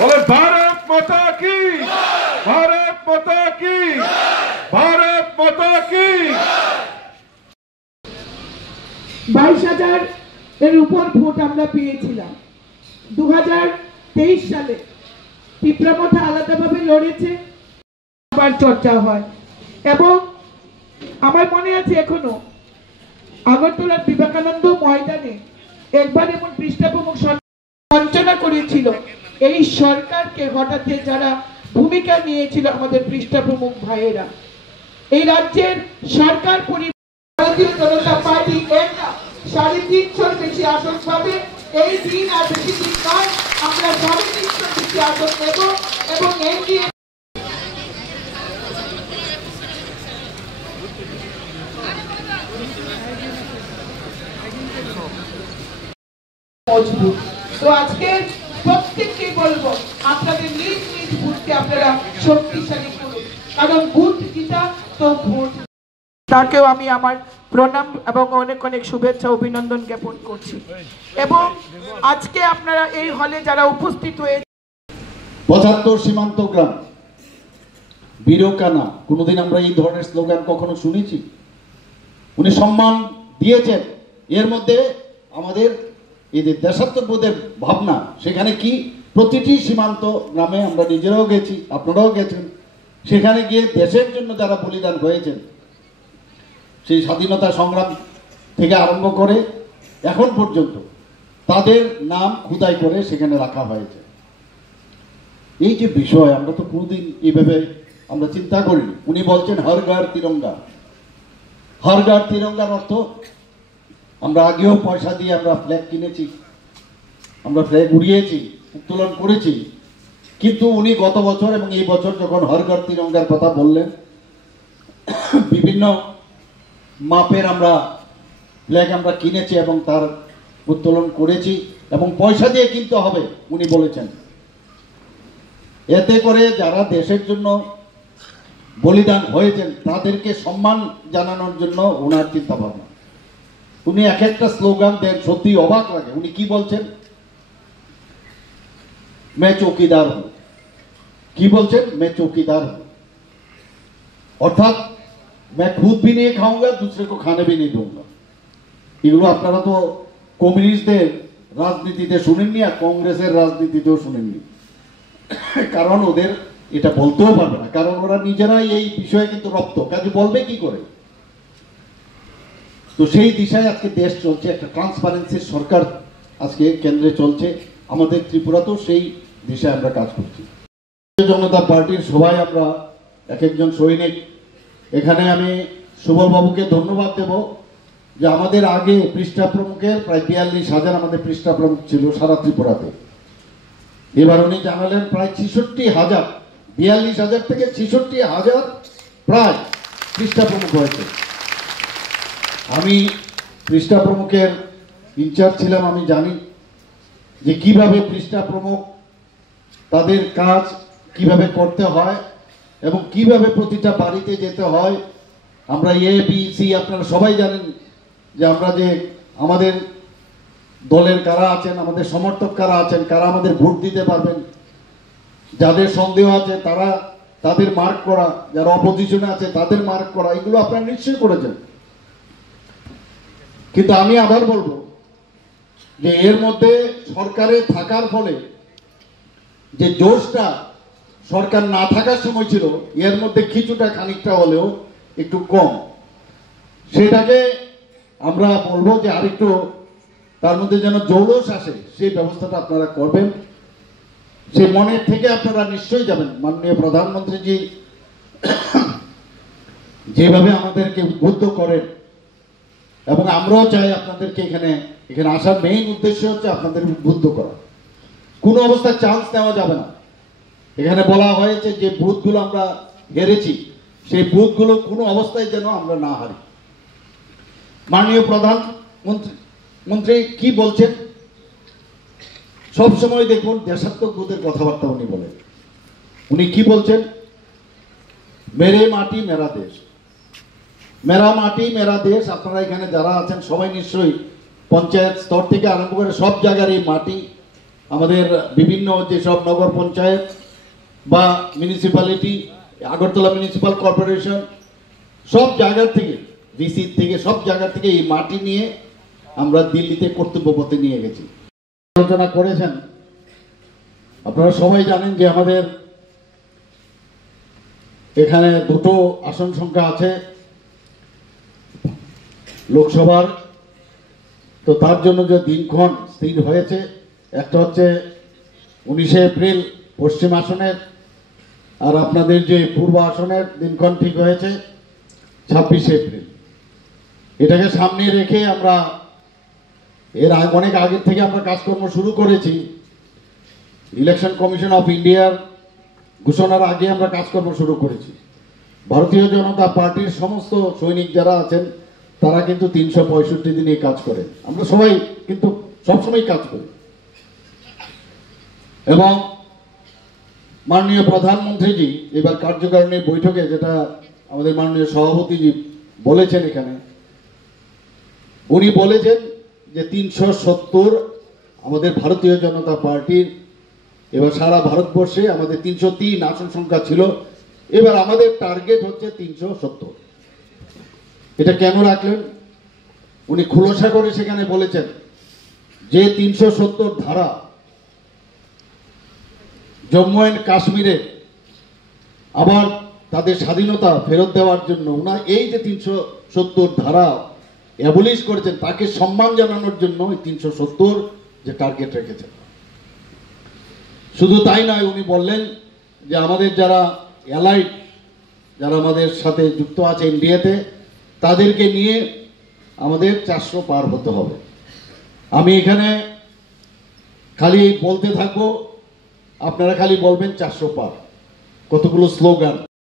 बोले भारत माता की, भारत माता की, भारत माता की। 22,000 এর উপর ভোট আমরা পেয়েছিলাম। 2023 সালে পিপরামথা আলাদাভাবে লড়েছে, আবার চর্চা হয় এবং আমার মনে আছে এখনো আগরতলার বিবেকানন্দ ময়দানে একবার এমন পৃষ্ঠা প্রমুখ বঞ্চনা করেছিল এই সরকারকে হঠাতে যারা ভূমিকা নিয়েছিল আমাদের পৃষ্ঠা প্রমুখ ভাইয়েরা। এই রাজ্যের সরকার ভারতীয় জনতা পার্টি 350 বেশি আসন পাবে। এই দিন আর বেশি দিন নয়, আমরা 350 বেশি আসন নেব এবং এনডিএ মজবুত। তো আজকে প্রত্যেককে বলবো আপনাদের নিজ নিজ বুথকে আপনারা শক্তিশালী করুন, কারণ বুথ জিতা তো ভোট। তাকেও আমি আমার প্রণাম এবং অনেক অনেক শুভেচ্ছা অভিনন্দন জ্ঞাপন করছি। এবং আজকে আপনারা এই হলে যারা উপস্থিত হয়ে 75 সীমান্ত গ্রাম বীরকানা, কোনোদিন আমরা এই ধরনের স্লোগান কখনো শুনেছি? উনি সম্মান দিয়েছেন। এর মধ্যে আমাদের এই যে দেশাত্মবোধের ভাবনা, সেখানে কি প্রতিটি সীমান্ত গ্রামে আমরা নিজেরাও গেছি, আপনারাও গেছেন, সেখানে গিয়ে দেশের জন্য যারা বলিদান হয়েছেন, সেই স্বাধীনতা সংগ্রাম থেকে আরম্ভ করে এখন পর্যন্ত তাদের নাম খোদাই করে সেখানে রাখা হয়েছে। এই যে বিষয়, আমরা তো কোনোদিন এইভাবে আমরা চিন্তা করিনি। উনি বলছেন হর ঘর তিরঙ্গা। হর ঘর তিরঙ্গার অর্থ আমরা আগেও পয়সা দিয়ে আমরা ফ্ল্যাগ কিনেছি, আমরা ফ্ল্যাগ উড়িয়েছি, উত্তোলন করেছি, কিন্তু উনি গত বছর এবং এই বছর যখন হর ঘর তিরঙ্গার কথা বললেন, বিভিন্ন মাপের আমরা ফ্ল্যাগ আমরা কিনেছি এবং তার উত্তোলন করেছি এবং পয়সা দিয়ে কিনতে হবে উনি বলেছেন। এতে করে যারা দেশের জন্য বলিদান হয়েছেন তাদেরকে সম্মান জানানোর জন্য ওনার চিন্তা ভাবনা। উনি এক একটা স্লোগান দেন, সত্যি অবাক লাগে। উনি কি বলছেন? मैं चौकीदार हूं। কি বলছেন? मैं चौकीदार हूं, অর্থাৎ मैं खुद भी नहीं खाऊंगा, दूसरे को खाने भी नहीं दूंगा। এগুলো আপনারা তো কমিউনিস্টদের রাজনীতিতে শুনেননি আর কংগ্রেসের রাজনীতিতেও শুনেননি, কারণ ওদের এটা বলতেও পারবে না, কারণ ওরা নিজেরাই এই বিষয়ে কিন্তু রপ্ত, কাজে বলবে কি করে? তো সেই দিশায় আজকে দেশ চলছে, একটা ট্রান্সপারেন্সির সরকার আজকে কেন্দ্রে চলছে, আমাদের ত্রিপুরাতেও সেই দিশায় আমরা কাজ করছি। জনতা পার্টির সবাই আমরা এক একজন সৈনিক। এখানে আমি সুবল বাবুকে ধন্যবাদ দেব যে আমাদের আগে পৃষ্ঠা প্রমুখের প্রায় 42,000 আমাদের পৃষ্ঠা প্রমুখ ছিল সারা ত্রিপুরাতে। এবার উনি জানালেন প্রায় 66,000, 42,000 থেকে 66,000 প্রায় পৃষ্ঠা প্রমুখ হয়েছে। আমি পৃষ্ঠা প্রমুখের ইনচার্জ ছিলাম, আমি জানি যে কিভাবে পৃষ্ঠা প্রমুখ তাদের কাজ কিভাবে করতে হয় এবং কিভাবে প্রতিটা বাড়িতে যেতে হয়। আমরা এ বি সি আপনারা সবাই জানেন যে আমরা যে আমাদের দলের কারা আছেন, আমাদের সমর্থক কারা আছেন, কারা আমাদের ভোট দিতে পারবেন, যাদের সন্দেহ আছে তারা তাদের মার্ক করা, যারা অপোজিশনে আছে তাদের মার্ক করা, এগুলো আপনারা নিশ্চয়ই করেছেন। কিন্তু আমি আবার বলবো যে এর মধ্যে সরকারে থাকার ফলে যে জোশটা সরকার না থাকার সময় ছিল, এর মধ্যে কিছুটা খানিকটা হলেও একটু কম। সেটাকে আমরা বলবো যে আরেকটু তার মধ্যে যেন জৌলস আসে, সেই ব্যবস্থাটা আপনারা করবেন। সেই মনের থেকে আপনারা নিশ্চয়ই যাবেন। মাননীয় প্রধানমন্ত্রীজি যেভাবে আমাদেরকে উদ্বুদ্ধ করেন এবং আমরাও চাই আপনাদেরকে এখানে আসার মেইন উদ্দেশ্য হচ্ছে আপনাদের উদ্বুদ্ধ করা। কোনো অবস্থায় চান্স নেওয়া যাবে না। এখানে বলা হয়েছে যে বুথগুলো আমরা হেরেছি, সেই বুথগুলো কোনো অবস্থায় যেন আমরা না হারি। মাননীয় প্রধানমন্ত্রী কি বলছেন? সবসময় দেখুন দেশাত্মবোধের কথাবার্তা উনি বলেন। উনি কি বলছেন? মেরে মাটি মেরা দেশ, মেরা মাটি মেরা দেশ। আপনারা এখানে যারা আছেন সবাই নিশ্চয়ই পঞ্চায়েত স্তর থেকে আরম্ভ করে সব জায়গার এই মাটি আমাদের বিভিন্ন যেসব নগর পঞ্চায়েত বা মিউনিসিপ্যালিটি, আগরতলা মিউনিসিপ্যাল কর্পোরেশন, সব জায়গা থেকে, ডিসি থেকে, সব জায়গা থেকে এই মাটি নিয়ে আমরা দিল্লিতে কর্তব্য পথে নিয়ে গেছি। আলোচনা করেছেন, আপনারা সবাই জানেন যে আমাদের এখানে দুটো আসন সংখ্যা আছে লোকসভার, তো তার জন্য যে দিনক্ষণ স্থির হয়েছে, একটা হচ্ছে 19শে এপ্রিল পশ্চিম আসনের, আর আপনাদের যে পূর্ব আসনের দিনক্ষণ ঠিক হয়েছে 26শে এপ্রিল। এটাকে সামনে রেখে আমরা অনেক আগের থেকে আমরা কাজকর্ম শুরু করেছি। ইলেকশন কমিশন অফ ইন্ডিয়ার ঘোষণার আগে আমরা কাজকর্ম শুরু করেছি। ভারতীয় জনতা পার্টির সমস্ত সৈনিক যারা আছেন তারা কিন্তু 365 দিন এই কাজ করে, আমরা সবাই কিন্তু সবসময় কাজ করি। এবং মাননীয় প্রধানমন্ত্রীজি এবার কার্যকারিণী বৈঠকে যেটা আমাদের মাননীয় সভাপতিজি বলেছেন, এখানে উনি বলেছেন যে 370 আমাদের ভারতীয় জনতা পার্টির, এবার সারা ভারতবর্ষে আমাদের 303 আসন সংখ্যা ছিল, এবার আমাদের টার্গেট হচ্ছে 370। এটা কেন রাখলেন? উনি খুলসা করে সেখানে বলেছেন যে 370 ধারা জম্মু অ্যান্ড কাশ্মীরে আবার তাদের স্বাধীনতা ফেরত দেওয়ার জন্য ওনার এই যে 370 ধারা অ্যাবলিশ করেছেন, তাকে সম্মান জানানোর জন্য 370 যে টার্গেট রেখেছেন। শুধু তাই নয়, উনি বললেন যে আমাদের যারা অ্যালাইড, যারা আমাদের সাথে যুক্ত আছে ইন্ডিয়াতে, তাদেরকে নিয়ে আমাদের 400 পার হতে হবে। আমি এখানে খালি বলতে থাকবো, আপনারা খালি বলবেন 400 পার, কতগুলো স্লোগান।